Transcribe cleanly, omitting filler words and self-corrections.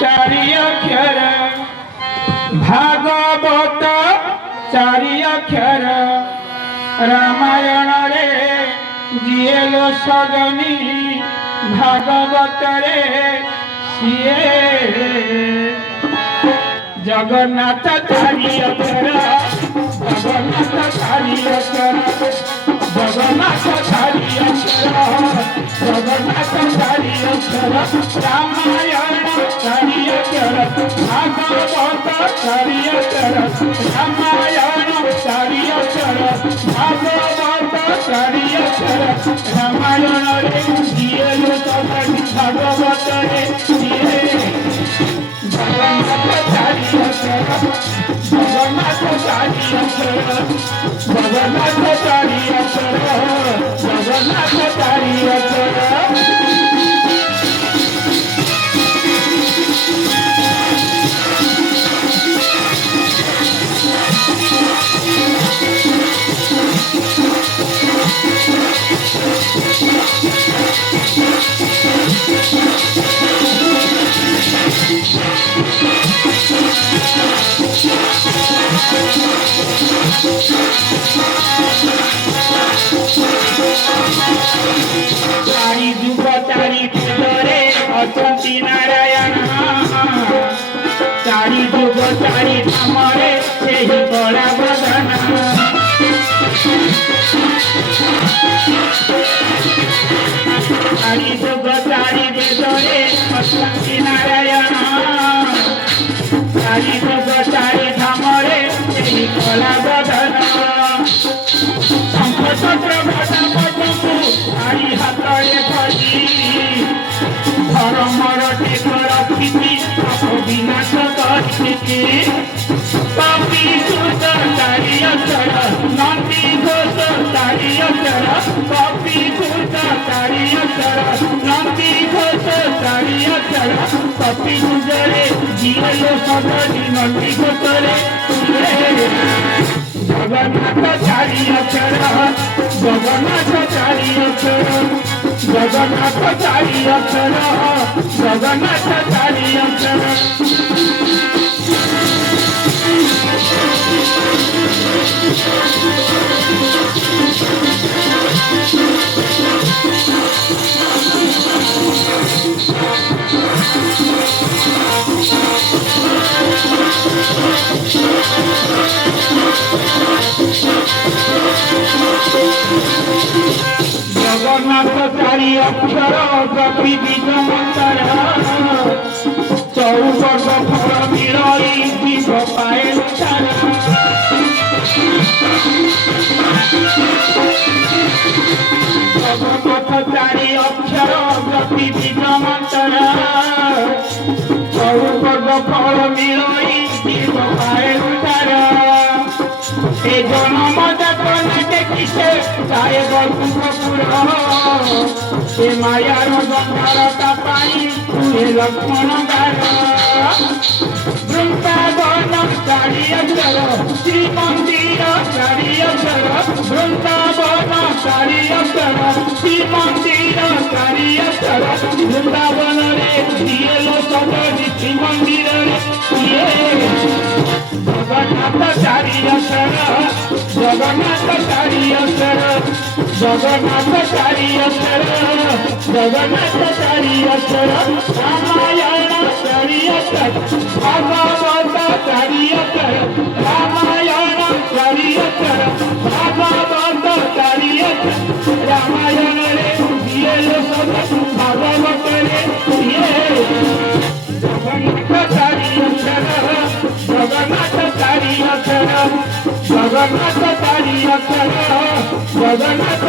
चारि अक्षर भागवत चारि अक्षर रामायण रे जिएलो सजनी भागवत रे सीए जगन्नाथ चारि अक्षर जगन्नाथ चारि अक्षर जगन्नाथ चारि अक्षर जगन्नाथ चारि अक्षर रामायण चारि अक्षर भागवत चारि अक्षर रामायण चारि अक्षर भागवत चारि अक्षर रामायण रे जिएलो सजनी भागवत रे सीए जगन्नाथ चारि अक्षर जगन्नाथ चारि अक्षर जगन्नाथ चारि अक्षर जगन्नाथ चारि अक्षर चारि जुग चारि वेदरे अछंती नारायण चारि जुग चारि धामरे सेहि कला बदन चारि जुग चारि वेदरे अछंती नारायण चारि जुग चारि धामरे सेहि कला बदन शंख चक्र गदा पद्मକୁ ଆଇ ହାତରେ ଧରି ଧର୍ମର ଟେକ ରଖିଛି ପାପ ବିନାଶ କରିଛି ପାପୀ ସୁତ ଚାରି ଅକ୍ଷର ନନ୍ଦୀ ଘୋଷ ଚାରି ଅକ୍ଷର ପାପୀ ସୁତ ଚାରି ଅକ୍ଷର ନନ୍ଦୀ ଘୋଷ ଚାରି ଅକ୍ଷର ପାପୀ ସୁଜରେ ଜିଏଲୋ ସଜନି ନନ୍ଦୀ ଘୋଷରେ जगन्नाथ चारि अक्षर जगन्नाथ चारि अक्षर जगन्नाथ चारि अक्षर जगन्नाथ चारि अक्षर जगन्नाथ चारि अक्षर गति बीज मंतर चौपद फल मिलई जीव पाए जगन्नाथ चारि अक्षर गति बीज मंतर चौपद फल मिलई जीव पाए ए जन्म जातना देखिसे जाए गल्पुर ए मायार गंगारता पाई तुहे लक्ष्मण गार वृंदावन चारि अक्षर श्रीमंदिर चारि अक्षर वृंदावन चारि अक्षर श्रीमंदिर चारि अक्षर वृंदावन रे जिएलो सजनी श्रीमंदिर रे जगन्नाथ चारि अक्षर जगन्नाथ चारि अक्षर जगन्नाथ चारि अक्षर जगन्नाथ चारि अक्षर रामायण चारि अक्षर भागवत चारि अक्षर रामायण चारि अक्षर भागवत चारि अक्षर रामायण रे जिएलो सजनी भागवत रे जगन्नाथ चारि अक्षर जगन्नाथ चारि अक्षर जगन्नाथ चारि अक्षर जगन्नाथ